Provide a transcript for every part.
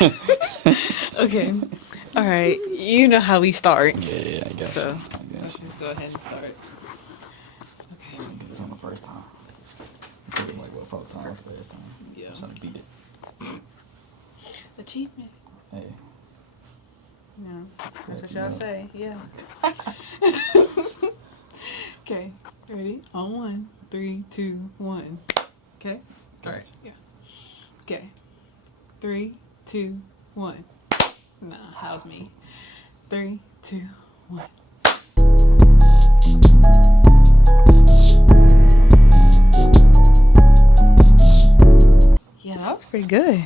Okay. All right. You know how we start. Yeah, I guess. So let's just go ahead and start. Okay. Get this on the first time. I took it like, 4 times last time. Yeah. I'm trying to beat it. Achievement. Hey. No. That's what y'all say. Yeah. Okay. Ready? On 1, 3, 2, 1. Okay. All right. Yeah. Okay. 3, 2, 1. Nah, how's me? 3, 2, 1. Yeah, that was pretty good.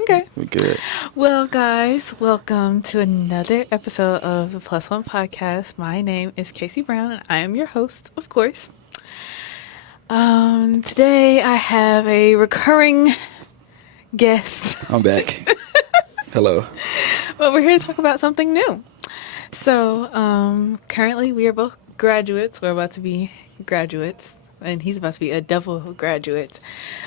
Okay. We good. Well, guys, welcome to another episode of the Plus One Podcast. My name is Kasey Brown, and I am your host, of course. Today I have a recurring guest. I'm back. Hello. But we're here to talk about something new. So, currently we are both graduates. We're about to be graduates. And he's about to be a double graduate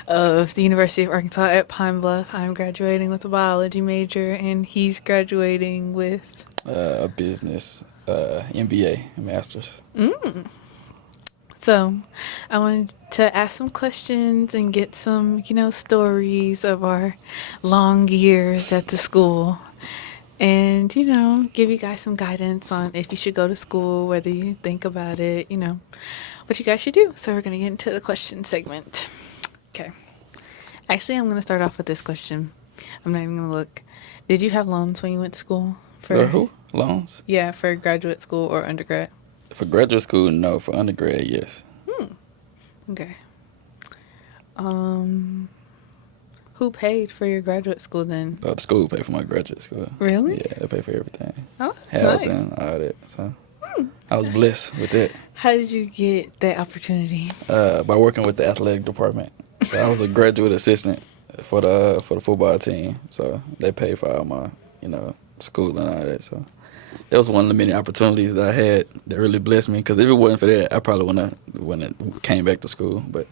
of the University of Arkansas at Pine Bluff. I'm graduating with a biology major, and he's graduating with A business, MBA, a master's. So I wanted to ask some questions and get some, stories of our long years at the school. And, give you guys some guidance on if you should go to school, whether you think about it, what you guys should do. So we're going to get into the question segment. Okay. Actually, I'm going to start off with this question. I'm not even going to look. Did you have loans when you went to school? For who? Loans? Yeah, for graduate school or undergrad. For graduate school, no. For undergrad, yes. Okay. Who paid for your graduate school then? The school paid for my graduate school. Really? Yeah, they paid for everything. Oh, that's Housing, nice. all that. So I was blessed with it. How did you get that opportunity? By working with the athletic department. So I was a graduate assistant for the football team. So they paid for all my, school and all that. So that was one of the many opportunities that I had that really blessed me. Because if it wasn't for that, I probably wouldn't have came back to school. But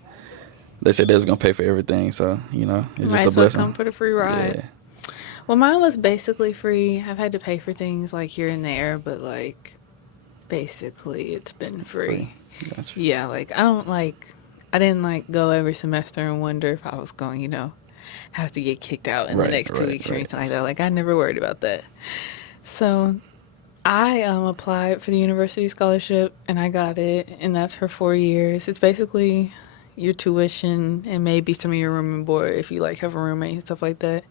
they said they was going to pay for everything. So, it's just a blessing. Come for the free ride. Yeah. Well, mine was basically free. I've had to pay for things like here and there, but basically it's been free. Gotcha. Yeah, I didn't go every semester and wonder if I was going, have to get kicked out in the next 2 weeks or anything like that. I never worried about that. So I applied for the university scholarship and I got it, and that's for 4 years. It's basically your tuition and maybe some of your room and board if you have a roommate and stuff like that.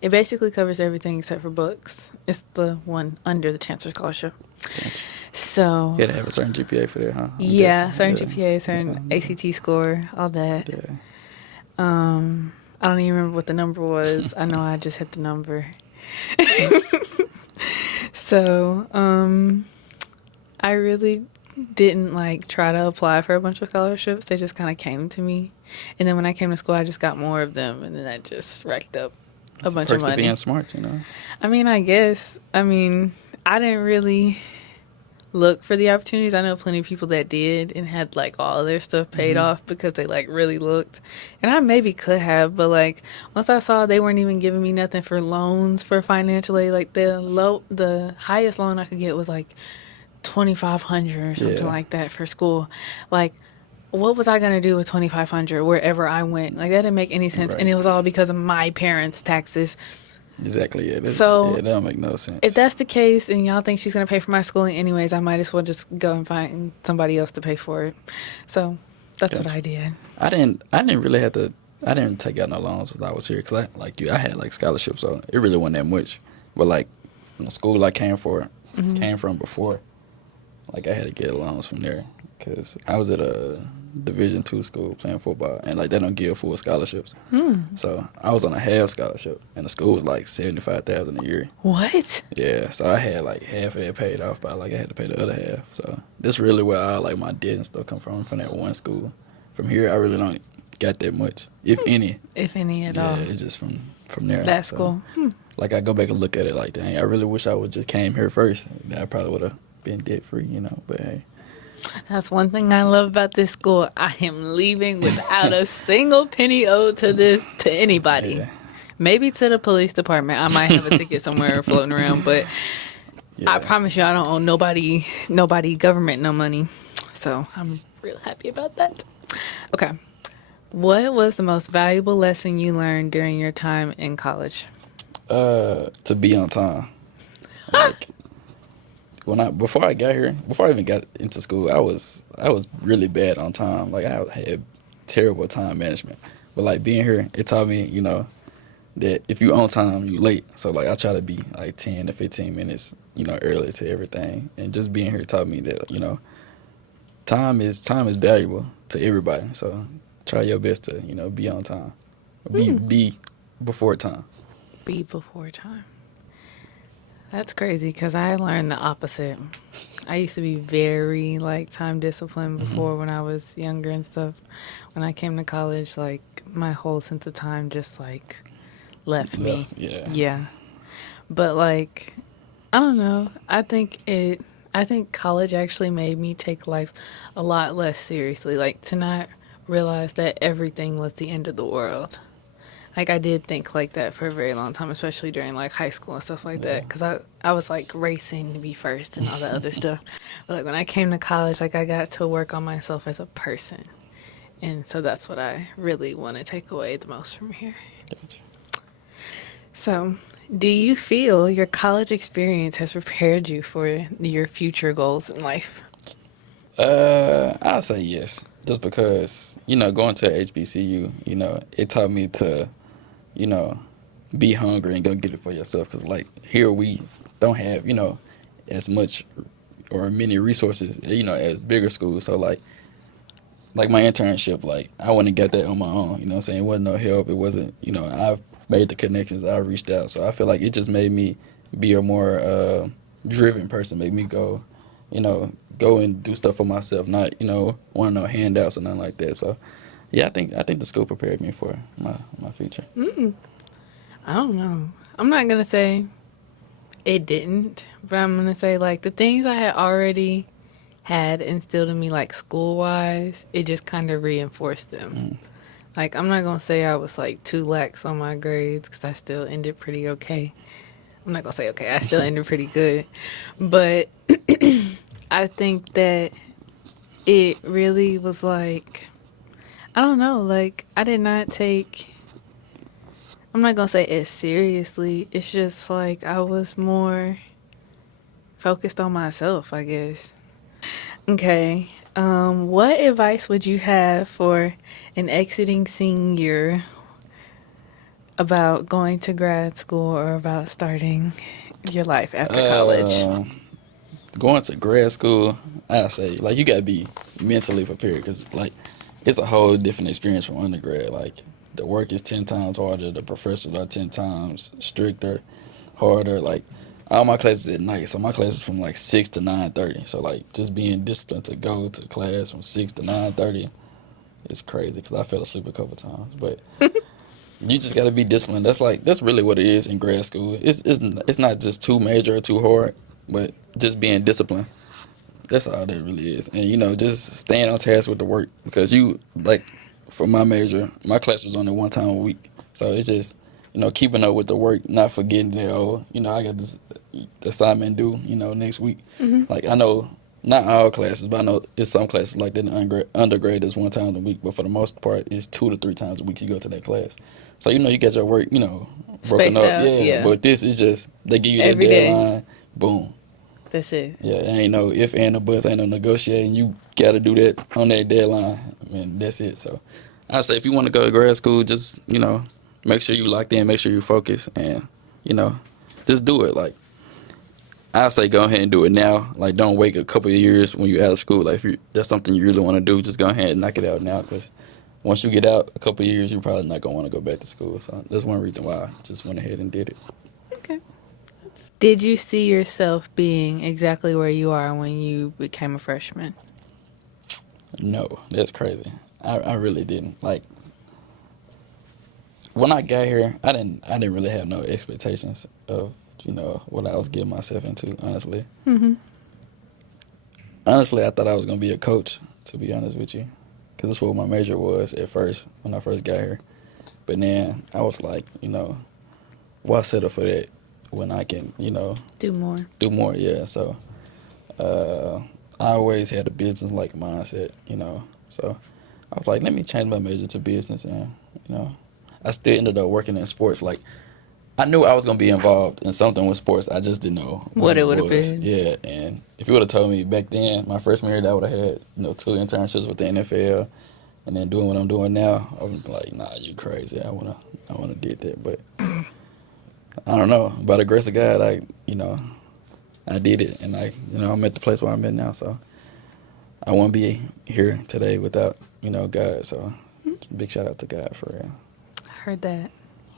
It basically covers everything except for books. It's the one under the Chancellor Scholarship. Gotcha. So you had to have a certain GPA for that, huh? Yeah, certain GPA, certain ACT score, all that. Yeah. I don't even remember what the number was. I know I just hit the number. So, I really didn't try to apply for a bunch of scholarships. They just kind of came to me. And then when I came to school, I just got more of them, and then that just racked up a bunch of money. Of being smart, I mean, I guess. I didn't really look for the opportunities. I know plenty of people that did and had all of their stuff paid off because they really looked. And I maybe could have, but once I saw they weren't even giving me nothing for loans for financial aid, the highest loan I could get was $2,500 or something like that for school. What was I gonna do with $2,500 wherever I went? That didn't make any sense. Right. And it was all because of my parents' taxes. Exactly, yeah. That don't make no sense. If that's the case and y'all think she's going to pay for my schooling anyways, I might as well just go and find somebody else to pay for it. So that's what I did. I didn't really have to, I didn't take out no loans when I was here because I had scholarships, so it really wasn't that much. But from the school I came from before, I had to get loans from there because I was at a Division II school playing football, and they don't give full scholarships. So I was on a half scholarship, and the school was $75,000 a year. What? Yeah, so I had half of that paid off, but I had to pay the other half. So this really where all my debt and stuff come from that one school. From here, I really don't got that much, if any. If any at all. Yeah, it's just from there. That's school. I go back and look at it dang, I really wish I would just came here first. Then I probably would have been debt free, but hey. That's one thing I love about this school. I am leaving without a single penny owed to anybody. Yeah. Maybe to the police department. I might have a ticket somewhere floating around, but I Yeah. promise you, I don't owe nobody government no money. So I'm real happy about that. Okay. What was the most valuable lesson you learned during your time in college? To be on time. Like before I got here, before I even got into school, I was really bad on time. Like I had terrible time management. But like being here, it taught me, that if you on time, you late. So like I try to be like 10 to 15 minutes, early to everything. And just being here taught me that, time is valuable to everybody. So try your best to, be on time. Be before time. Be before time. That's crazy because I learned the opposite. I used to be very like time disciplined before when I was younger and stuff. When I came to college, like my whole sense of time just like left me. Left, yeah. Yeah. But like I don't know. I think college actually made me take life a lot less seriously. Like to not realize that everything was the end of the world. Like I did think like that for a very long time, especially during like high school and stuff like Yeah. that. Cause I was like racing to be first and all that other stuff. But like when I came to college, like I got to work on myself as a person. And so that's what I really want to take away the most from here. Gotcha. So, do you feel your college experience has prepared you for your future goals in life? I'll say yes. Just because, going to HBCU, it taught me to, you know, be hungry and go get it for yourself. Because, like, here we don't have, as much or many resources, as bigger schools. So, like my internship, like, I wouldn't get that on my own, you know what I'm saying? It wasn't no help. It wasn't, I've made the connections. I reached out. So, I feel like it just made me be a more driven person, made me go and do stuff for myself, not want no handouts or nothing like that. So yeah, I think the school prepared me for my future. I don't know. I'm not going to say it didn't, but I'm going to say like the things I had already had instilled in me like school wise, it just kind of reinforced them. Mm. Like I'm not going to say I was like too lax on my grades cuz I still ended pretty okay. I'm not going to say okay, I still ended pretty good. But I think that it really was like I don't know, like I did not take I'm not gonna say it seriously. It's just like I was more focused on myself, I guess. Okay. What advice would you have for an exiting senior about going to grad school or about starting your life after college? Uh, Going to grad school, I say like you gotta be mentally prepared because like it's a whole different experience from undergrad. Like the work is 10 times harder, the professors are 10 times stricter, harder. Like all my classes at night, so my classes from like 6 to 9:30. So like just being disciplined to go to class from 6 to 9:30 is crazy because I fell asleep a couple times. But you just gotta be disciplined. That's really what it is in grad school. It's not just too major or too hard, but just being disciplined. That's all that really is. And just staying on task with the work because like for my major, my class was only one time a week. So it's just, keeping up with the work, not forgetting that I got this assignment due, next week. Like I know not all classes, but I know it's some classes like that in undergrad is one time a week, but for the most part it's 2 to 3 times a week you go to that class. So you get your work, broken Spaced up. out, Yeah. yeah. But this is just they give you that Every day. deadline, boom. That's it. Yeah, ain't no if and no buts, ain't no negotiating. You got to do that on that deadline. I mean, that's it. So I say if you want to go to grad school, just, make sure you locked in, make sure you focus, and, just do it. Like, I say go ahead and do it now. Like, don't wait a couple of years when you're out of school. Like, if that's something you really want to do, just go ahead and knock it out now because once you get out a couple of years, you're probably not going to want to go back to school. So that's one reason why I just went ahead and did it. Okay. Did you see yourself being exactly where you are when you became a freshman? No, that's crazy. I really didn't. Like, when I got here, I didn't really have no expectations of what I was getting myself into. Honestly, I thought I was gonna be a coach. To be honest with you, because that's what my major was at first when I first got here. But then I was like, why settle for that when I can, Do more. do more? Yeah. So I always had a business like mindset, So I was like, let me change my major to business, and I still ended up working in sports. Like I knew I was gonna be involved in something with sports. I just didn't know What it would it have was. been. Yeah, and if you would have told me back then, my freshman year, that I would have had 2 internships with the NFL, and then doing what I'm doing now, I would be like, nah, you crazy. I wanna did that, but I don't know. By the grace of God, I did it, and I'm at the place where I'm at now. So I wouldn't be here today without God. So big shout out to God for real. I heard that.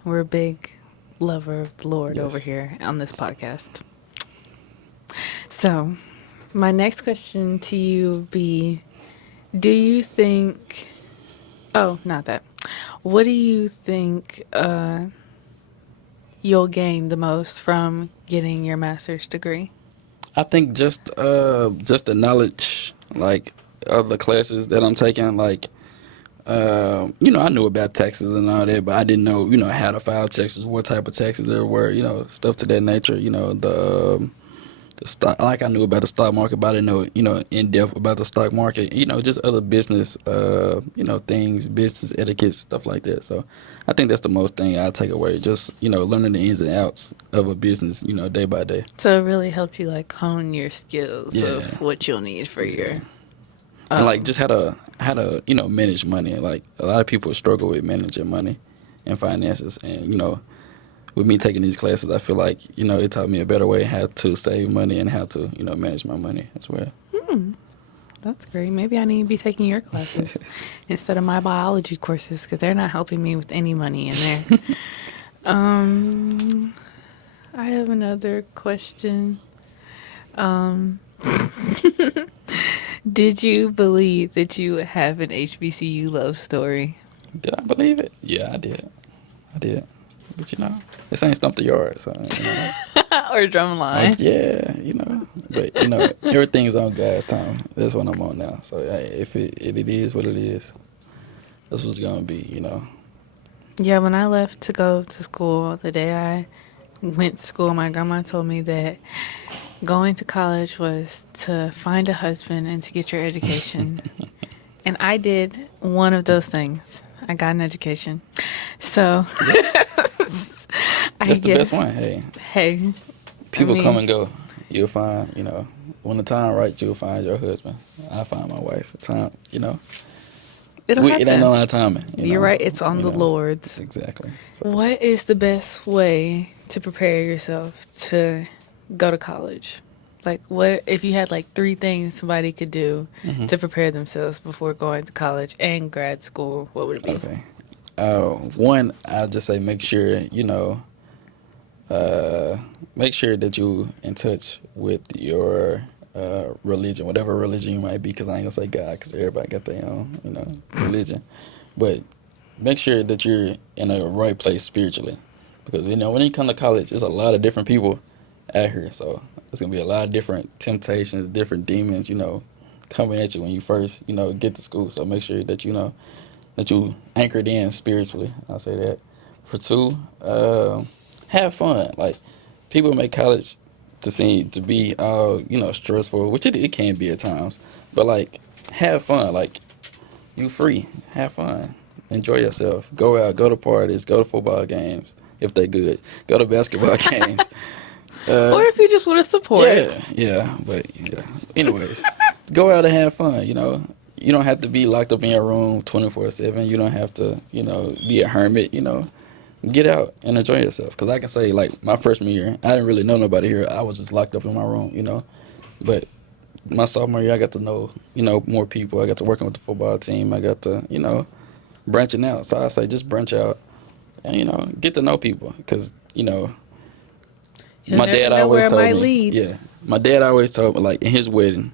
We're a big lover of the Lord over Yes. here on this podcast. So, my next question to you would be, do you think, oh, not that. What do you think you'll gain the most from getting your master's degree? I think just the knowledge, like, of the classes that I'm taking, like, I knew about taxes and all that, but I didn't know, how to file taxes, what type of taxes there were, stuff to that nature. The stock, like I knew about the stock market, but I didn't know, in depth about the stock market. Just other business, things, business etiquette, stuff like that. So I think that's the most thing I take away. Just learning the ins and outs of a business, day by day. So it really helped you like hone your skills Yeah. of what you'll need for Yeah. your And like just how to manage money. Like a lot of people struggle with managing money and finances, and with me taking these classes, I feel like it taught me a better way how to save money and how to manage my money as well. That's great. Maybe I need to be taking your classes instead of my biology courses because they're not helping me with any money in there. I have another question. Did you believe that you would have an HBCU love story? Did I believe it? Yeah, I did. But this ain't Stump the Yard, so Or Drumline? yeah, but everything's on God's time. That's what I'm on now. So hey, if it is what it is, that's what's gonna be. Yeah, when I left to go to school, the day I went to school, my grandma told me that going to college was to find a husband and to get your education. And I did one of those things. I got an education. So I That's the guess best one. Hey, Hey, people come and go. You'll find, when the time right, you'll find your husband. I find my wife. Time, it'll it happen. ain't on our timing. You're right. It's on the Lord's. Exactly. So, What is the best way to prepare yourself to go to college? Like, what if you had like 3 things somebody could do to prepare themselves before going to college and grad school? What would it be? okay. One, I'll just say make sure, make sure that you in touch with your religion, whatever religion you might be, because I ain't gonna say God, because everybody got their own, religion. But make sure that you're in a right place spiritually, because when you come to college, there's a lot of different people out here, so there's gonna be a lot of different temptations, different demons, coming at you when you first, get to school. So make sure that that you anchored in spiritually. I'll say that. For 2, have fun. Like, people make college to be all stressful, which it can be at times. But like, have fun. Like, you free. Have fun. Enjoy yourself. Go out. Go to parties. Go to football games if they good. Go to basketball games. Or if you just want to support. But anyways, go out and have fun. You don't have to be locked up in your room 24/7. You don't have to be a hermit. Get out and enjoy yourself. Because I can say, like, my freshman year, I didn't really know nobody here. I was just locked up in my room. But my sophomore year, I got to know more people. I got to working with the football team. I got to branching out. So I say just branch out and get to know people. Because my dad always told me. Lead. Yeah, my dad always told me, like, in his wedding,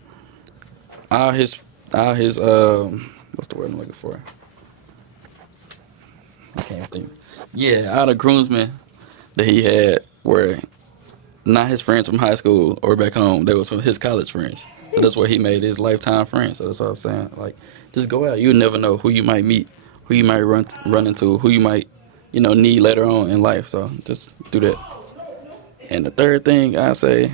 all his what's the word I'm looking for? I can't think. Yeah, all the groomsmen that he had were not his friends from high school or back home. They was from his college friends. So that's where he made his lifetime friends. So that's what I'm saying. Like, just go out. You never know who you might meet, who you might run into, who you might need later on in life. So just do that. And the third thing I say,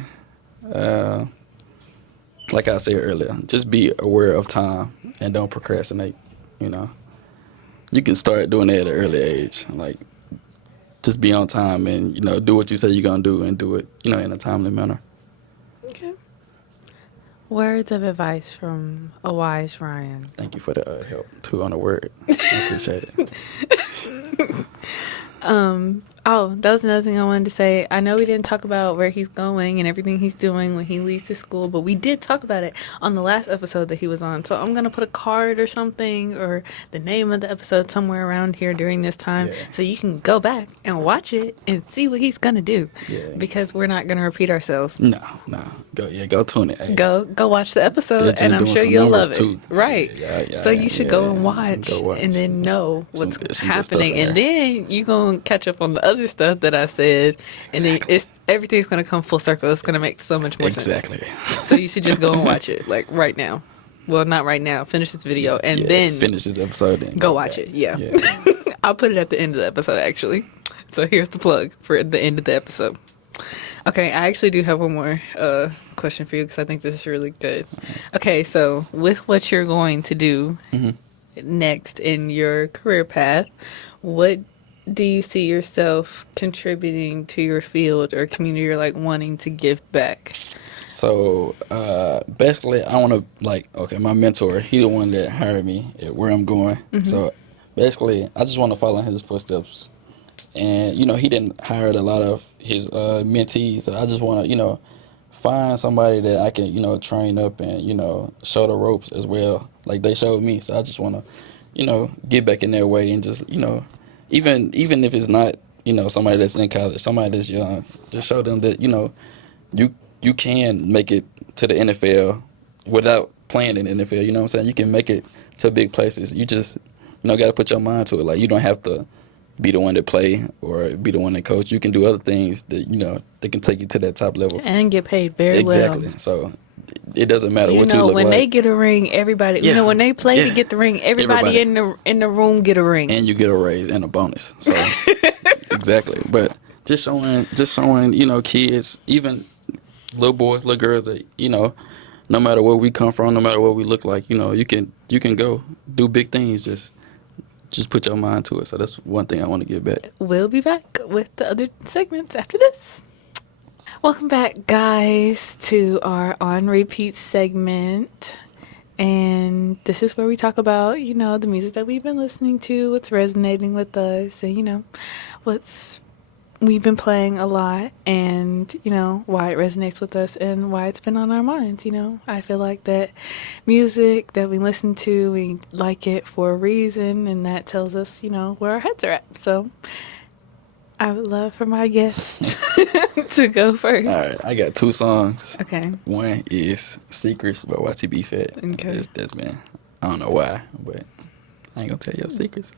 like I said earlier, just be aware of time and don't procrastinate. You know, you can start doing that at an early age. Like, just be on time and do what you say you're gonna do and do it in a timely manner. Okay. Words of advice from a wise Ryan. Thank you for the help too on the word. I appreciate it. Oh, that was another thing I wanted to say. I know we didn't talk about where he's going and everything he's doing when he leaves the school, but we did talk about it on the last episode that he was on. So I'm going to put a card or something or the name of the episode somewhere around here during this time so you can go back and watch it and see what he's going to do. Yeah. Because we're not going to repeat ourselves. No. Go tune it. Hey. Go watch the episode and I'm sure you'll love it. Too. Right. So you should go and watch and then know what's happening. And then you're going to catch up on the other stuff that I said, and then everything's gonna come full circle. It's gonna make so much more sense. Exactly. So you should just go and watch it, like right now. Well, not right now. Finish this video and then finish this episode. And go watch it. Yeah. I'll put it at the end of the episode actually. So here's the plug for the end of the episode. Okay, I actually do have one more question for you because I think this is really good. Okay, so with what you're going to do next in your career path, what do you see yourself contributing to your field or community or like wanting to give back? So basically I want to my mentor, he the one that hired me at where I'm going. So basically I just want to follow in his footsteps. And he didn't hire a lot of his mentees, so I just want to find somebody that I can train up and show the ropes as well like they showed me. So I just want to get back in their way and just even if it's not somebody that's in college, somebody that's young, just show them that you can make it to the NFL without playing in the NFL. You know what I'm saying? You can make it to big places. You just got to put your mind to it. Like, you don't have to be the one that play or be the one that coach. You can do other things that that can take you to that top level and get paid very well. Exactly. So it doesn't matter what you look like. When they get a ring, everybody. When they play to get the ring, everybody in the room get a ring, and you get a raise and a bonus. So exactly. But just showing, kids, even little boys, little girls, that no matter where we come from, no matter what we look like, you can go do big things. Just put your mind to it. So that's one thing I want to give back. We'll be back with the other segments after this. Welcome back, guys, to our on repeat segment. And this is where we talk about, the music that we've been listening to, what's resonating with us, and, what's we've been playing a lot, and, why it resonates with us and why it's been on our minds. I feel like that music that we listen to, we like it for a reason, and that tells us, where our heads are at. So I would love for my guests to go first. All right, I got two songs. Okay. One is Secrets by YTB Fat. Okay. That's been, I don't know why, but I ain't gonna tell your secrets.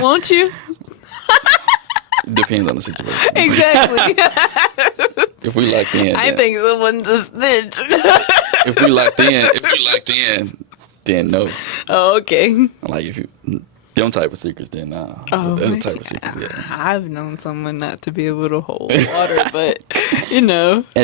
Won't you? Depends on the situation. Exactly. If we locked in, I think someone's a snitch. if we locked in, then no. Oh, okay. Like if you them type of secrets, then nah. Oh, the other type of secrets, yeah. I've known someone not to be able to hold water, but And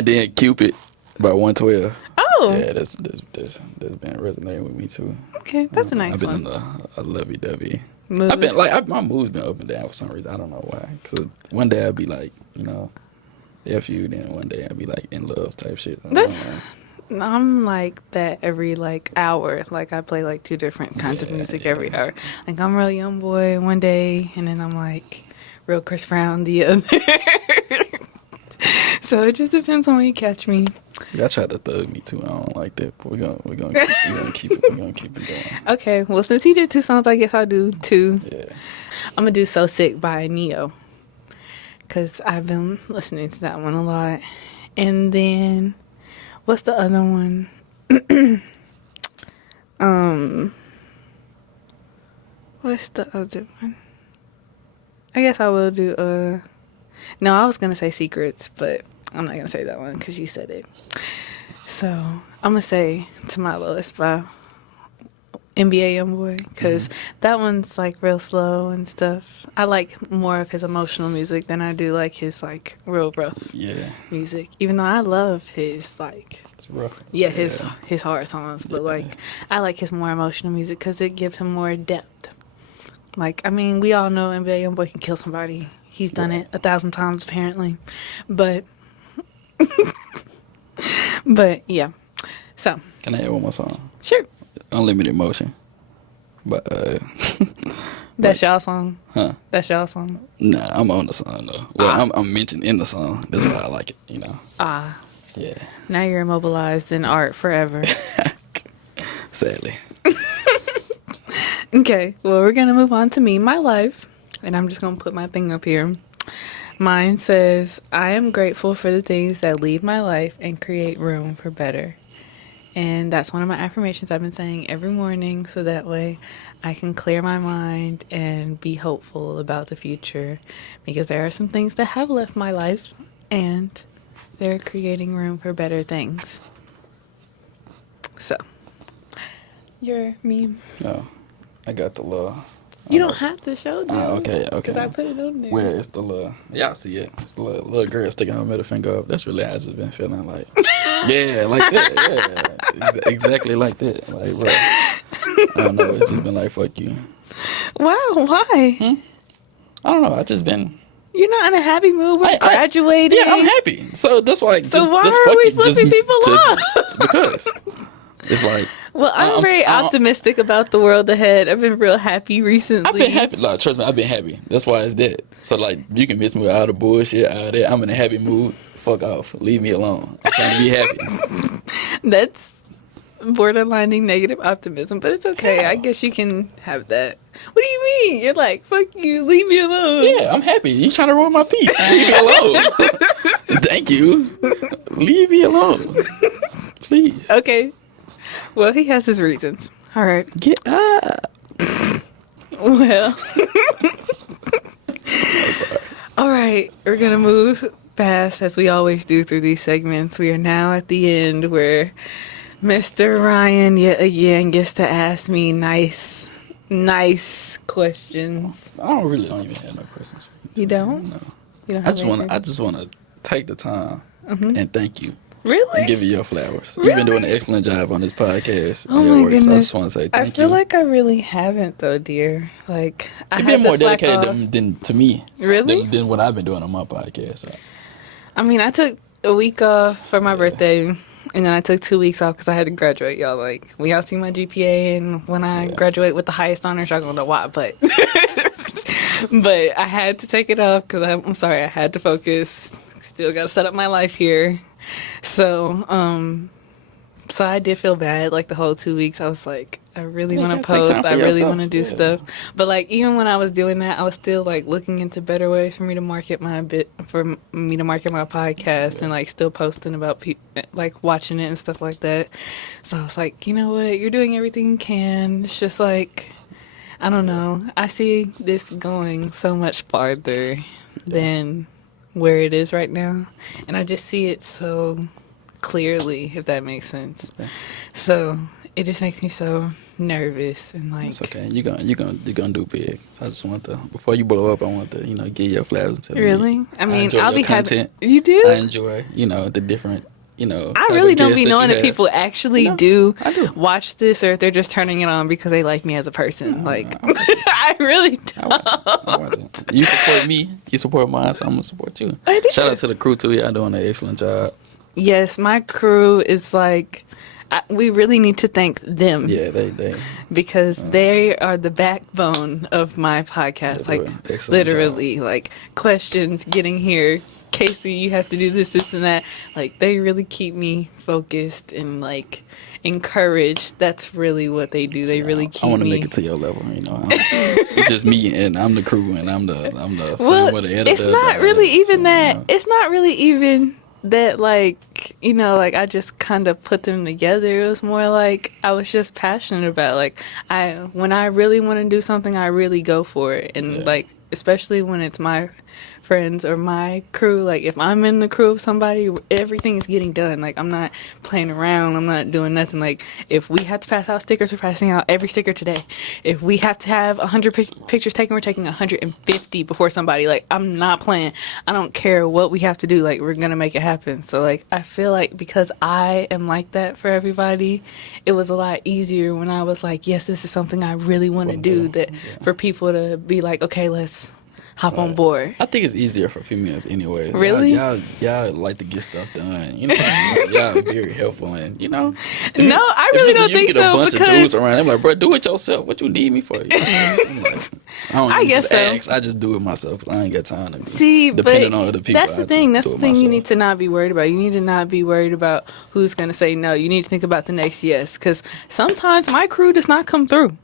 then Cupid by 112. Oh. Yeah, that's been resonating with me too. Okay, that's a nice one. I've been in a lovey-dovey mood. I've been my mood's been up and down for some reason. I don't know why. Cause one day I'd be like, F you, then one day I'd be like in love type shit. I'm like that every hour. Like I play like two different kinds of music every hour. Like I'm real young boy one day, and then I'm like real Chris Brown the other. So it just depends on when you catch me. Y'all tried to thug me too. I don't like that, but we're gonna keep it going. Okay, well since he did two songs, I guess I'll do two. Yeah. I'm gonna do "So Sick" by Neo, cause I've been listening to that one a lot. And then, what's the other one? What's the other one? I guess I will do no, I was gonna say Secrets, but I'm not gonna say that one because you said it. So I'm gonna say To My Lowest by NBA Youngboy, because that one's like real slow and stuff. I like more of his emotional music than I do like his like real rough music. Even though I love his like It's rough. his hard songs, but like I like his more emotional music because it gives him more depth. Like, I mean, we all know NBA Youngboy can kill somebody. He's done it 1,000 times apparently, but but yeah. So Can I add one more song? sure. Unlimited Motion. But That's y'all song? Huh? That's y'all song? Nah, I'm on the song though. Well, I'm mentioned in the song. That's why I like it, you know. Yeah. Now you're immobilized in art forever. Sadly. Okay, well, we're going to move on to me, my life. And I'm just going to put my thing up here. Mine says, I am grateful for the things that lead my life and create room for better. And that's one of my affirmations I've been saying every morning, so that way I can clear my mind and be hopeful about the future, because there are some things that have left my life and they're creating room for better things. So, your meme. No, I got the little. You don't have to show them. Okay. Because I put it on there. Where it's the little, y'all see it. It's the little girl sticking her middle finger up. That's really how I just been feeling like. Yeah, like that. Yeah, exactly like that. Like, bro, I don't know. It's just been like, fuck you. Wow, why? I don't know. I just been. You're not in a happy mood. We're graduating. Yeah, I'm happy. So that's like. So just, why just are fuck we you. flipping people off? Just because. It's like. Well, I'm very optimistic about the world ahead. I've been real happy recently. I've been happy. Like, trust me, I've been happy. That's why it's that. So, like, you can miss me with all the bullshit, all that. I'm in a happy mood. Fuck off. Leave me alone. I'm trying to be happy. That's borderlining negative optimism, but it's okay. How? I guess you can have that. What do you mean? You're like, fuck you, leave me alone. Yeah, I'm happy. You trying to ruin my peace. Leave me alone. Thank you. Leave me alone. Please. Okay. Well, he has his reasons. All right. Get up. Well. I'm sorry. All right. We're going to move fast as we always do through these segments. We are now at the end where Mr. Ryan yet again gets to ask me nice questions. I don't even have no questions. You don't? No. You don't I have just want to take the time and thank you. Really? And give you your flowers. Really? You've been doing an excellent job on this podcast. Oh my goodness. So I just want to say thank you. I feel like I really haven't though, dear. Like You've been more dedicated than to me. Really? Than what I've been doing on my podcast. So. I mean, I took a week off for my birthday, and then I took 2 weeks off because I had to graduate. Y'all, like, when y'all see my GPA, and when I graduate with the highest honors, y'all gonna know why. But but I had to take it off because I'm sorry, I had to focus. Still got to set up my life here. So, so I did feel bad, like, the whole 2 weeks. I was like, I really want to post. I really want to do stuff. But, like, even when I was doing that, I was still, like, looking into better ways for me to market my podcast and, like, still posting about people, like, watching it and stuff like that. So I was like, you know what? You're doing everything you can. It's just, like, I don't know. I see this going so much farther than where it is right now, and I just see it so clearly, if that makes sense. Okay. So it just makes me so nervous and like. It's okay. You're gonna do big. So I just want to, before you blow up, I want to give your flowers to really. Me. I mean, I'll be happy. You do. I enjoy the different. I really don't be knowing if people actually do watch this or if they're just turning it on because they like me as a person. I really don't. I wasn't. You support me. You support mine, so I'm going to support you. I did. Shout out to the crew, too. Y'all doing an excellent job. Yes, my crew is like, we really need to thank them. Yeah, they. Because they are the backbone of my podcast. Like, literally, like, questions, getting here. Kasey, you have to do this, and that. Like, they really keep me focused and, like, encouraged. That's really what they do. They really keep me. I want to make it to your level, It's just me, and I'm the crew, and I'm the film with the editor. It's not really even that. It's not really even that, like, like, I just kind of put them together. It was more like I was just passionate about it. Like, when I really want to do something, I really go for it. And, like, especially when it's my friends or my crew, like if I'm in the crew of somebody, everything is getting done. Like I'm not playing around. I'm not doing nothing. Like if we have to pass out stickers, we're passing out every sticker today. If we have to have 100 pictures taken, we're taking 150 before somebody. Like I'm not playing. I don't care what we have to do. Like we're gonna make it happen. So like I feel like because I am like that for everybody, it was a lot easier when I was like, yes, this is something I really want to do. That for people to be like, okay, let's hop on board. I think it's easier for females anyway. Really? Y'all like to get stuff done. You know, y'all very helpful, and you know. No, I really don't think so. You get a bunch of because dudes around. I'm like, bro, do it yourself. What you need me for? You know? I'm like, I guess just so. ask. I just do it myself because I ain't got time to be See, depending but on other people. that's the thing. That's the thing you need to not be worried about. You need to not be worried about who's going to say no. You need to think about the next yes. Because sometimes my crew does not come through.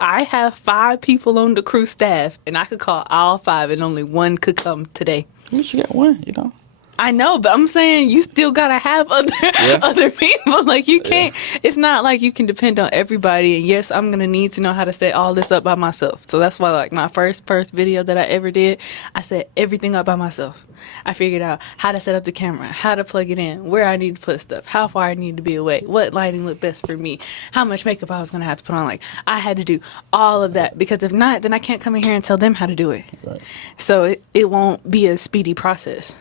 I have 5 people on the crew staff, and I could call all 5, and only 1 could come today. You got one, you know. I know, but I'm saying you still gotta have other people. Like you can't. It's not like you can depend on everybody. And yes, I'm gonna need to know how to set all this up by myself. So that's why, like my first video that I ever did, I set everything up by myself. I figured out how to set up the camera, how to plug it in, where I need to put stuff, how far I need to be away, what lighting looked best for me, how much makeup I was gonna have to put on. Like I had to do all of that because if not, then I can't come in here and tell them how to do it. Right. So it won't be a speedy process.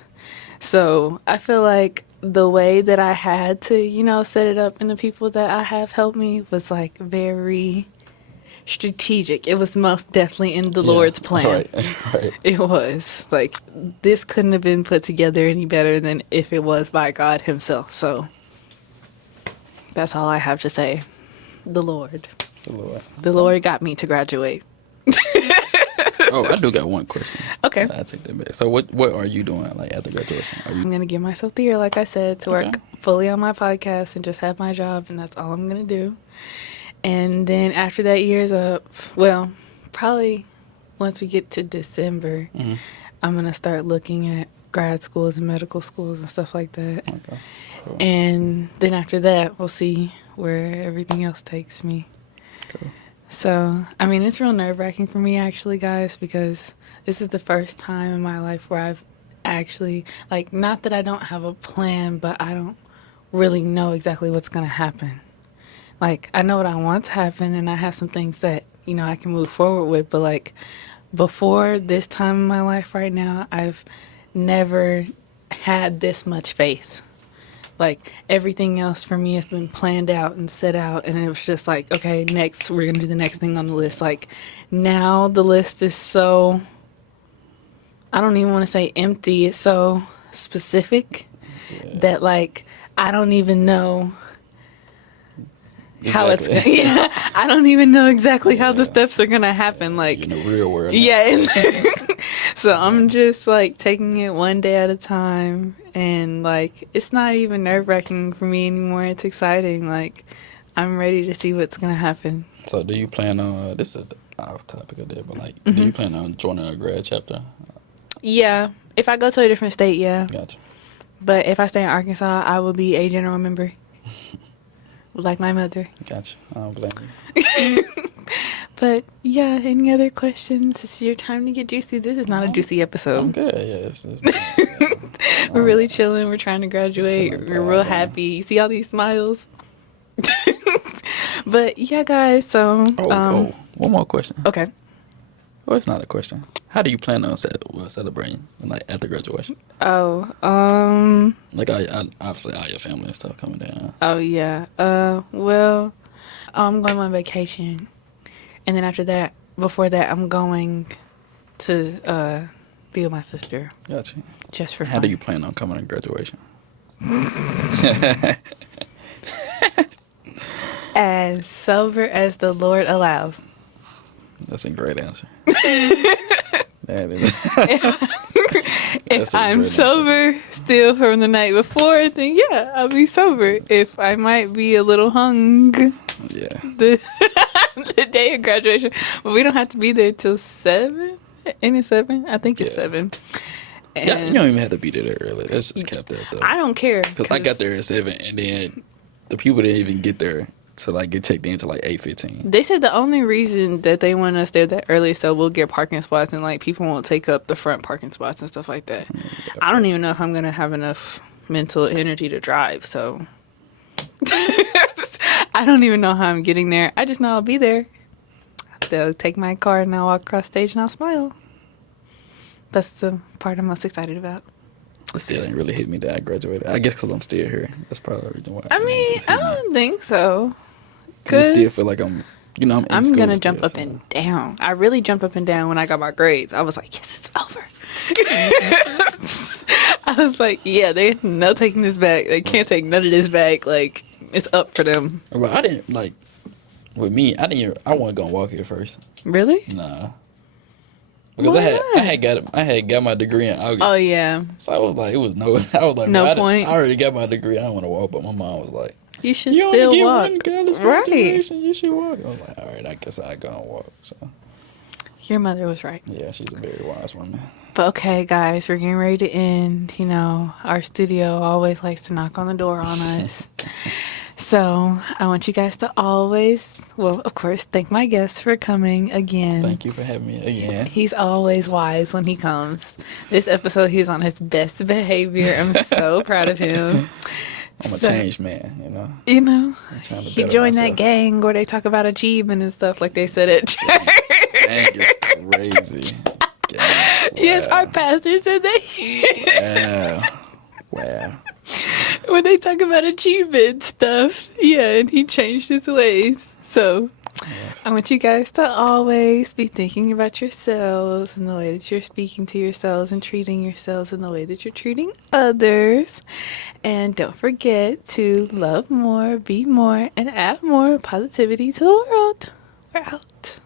So I feel like the way that I had to, you know, set it up and the people that I have helped me was like very strategic. It was most definitely in the Lord's plan. Right. It was like this couldn't have been put together any better than if it was by God himself. So that's all I have to say. The Lord got me to graduate. Oh, I do got one question. Okay. I take that back. So what are you doing like after graduation? I'm going to give myself the year, like I said, to work fully on my podcast and just have my job, and that's all I'm going to do. And then after that year's up, well, probably once we get to December, I'm going to start looking at grad schools and medical schools and stuff like that. Okay. Cool. And then after that, we'll see where everything else takes me. Cool. So, I mean, it's real nerve-wracking for me, actually, guys, because this is the first time in my life where I've actually, like, not that I don't have a plan, but I don't really know exactly what's going to happen. Like, I know what I want to happen, and I have some things that, you know, I can move forward with, but, like, before this time in my life right now, I've never had this much faith. Like, everything else for me has been planned out and set out, and it was just like, okay, next, we're going to do the next thing on the list. Like, now the list is so, I don't even want to say empty, it's so specific that, like, I don't even know how it's going to, I don't even know exactly how the steps are going to happen. Like, in the real world. Yeah. So I'm just, like, taking it one day at a time, and, like, it's not even nerve-wracking for me anymore. It's exciting. Like, I'm ready to see what's going to happen. So do you plan on, this is off topic of that, but, like, do you plan on joining a grad chapter? Yeah. If I go to a different state, yeah. Gotcha. But if I stay in Arkansas, I will be a general member. Like my mother. Gotcha. I don't blame you. But, yeah, any other questions? It's your time to get juicy. This is not a juicy episode. I'm good. Yeah, it's We're really chilling. We're trying to graduate. We're real happy. You see all these smiles? But, yeah, guys, so... one more question. Okay. Well, it's not a question. How do you plan on celebrating, like, after graduation? Oh, Like, obviously, all your family and stuff coming down. Oh, yeah. Well, I'm going on vacation. And then after that, before that, I'm going to be with my sister. Gotcha. Just for fun. How do you plan on coming to graduation? As sober as the Lord allows. That's a great answer. If I'm sober still from the night before, then yeah, I'll be sober. If I might be a little hung the day of graduation, but we don't have to be there till 7. Ain't it 7? I think it's 7. And you don't even have to be there that early. That's just kept that though. I don't care because I got there at 7, and then the people didn't even get there to like get checked in to like 8:15. They said the only reason that they want us there that early is so we'll get parking spots and like people won't take up the front parking spots and stuff like that. I don't even know if I'm gonna have enough mental energy to drive, so I don't even know how I'm getting there. I just know I'll be there. They'll take my car and I'll walk across stage and I'll smile. That's the part I'm most excited about. It still ain't really hit me that I graduated. I guess because I'm still here. That's probably the reason why. I mean, I don't think so. Because I still feel like I'm in I'm school gonna still, jump up so. and down. I really jumped up and down when I got my grades. I was like, yes, it's over. I was like, yeah, they're no taking this back. They can't take none of this back. Like, it's up for them. Well, I didn't, like, with me, I wasn't going to walk here first. Really? Nah. Because Why I had got my degree in August. Oh, yeah. So I was like, I was like, No bro, point. I already got my degree. I don't want to walk. But my mom was like, You should you still only get walk. one college Right. graduation. You should walk. I was like, all right, I guess I go and walk. So Your mother was right. yeah, she's a very wise woman. But okay, guys, we're getting ready to end. You know, our studio always likes to knock on the door on us. So I want you guys to always, well, of course, thank my guest for coming again. Thank you for having me again. He's always wise when he comes. This episode, he's on his best behavior. I'm so proud of him. I'm a changed man, you know. You know, I'm trying to he better joined myself. that gang where they talk about achievement and stuff like they said at church. Gang is crazy. Gang, Yes, wow. our pastor said that. Wow. When they talk about achievement stuff, yeah, and he changed his ways. So I want you guys to always be thinking about yourselves and the way that you're speaking to yourselves and treating yourselves in the way that you're treating others. And don't forget to love more, be more, and add more positivity to the world. We're out.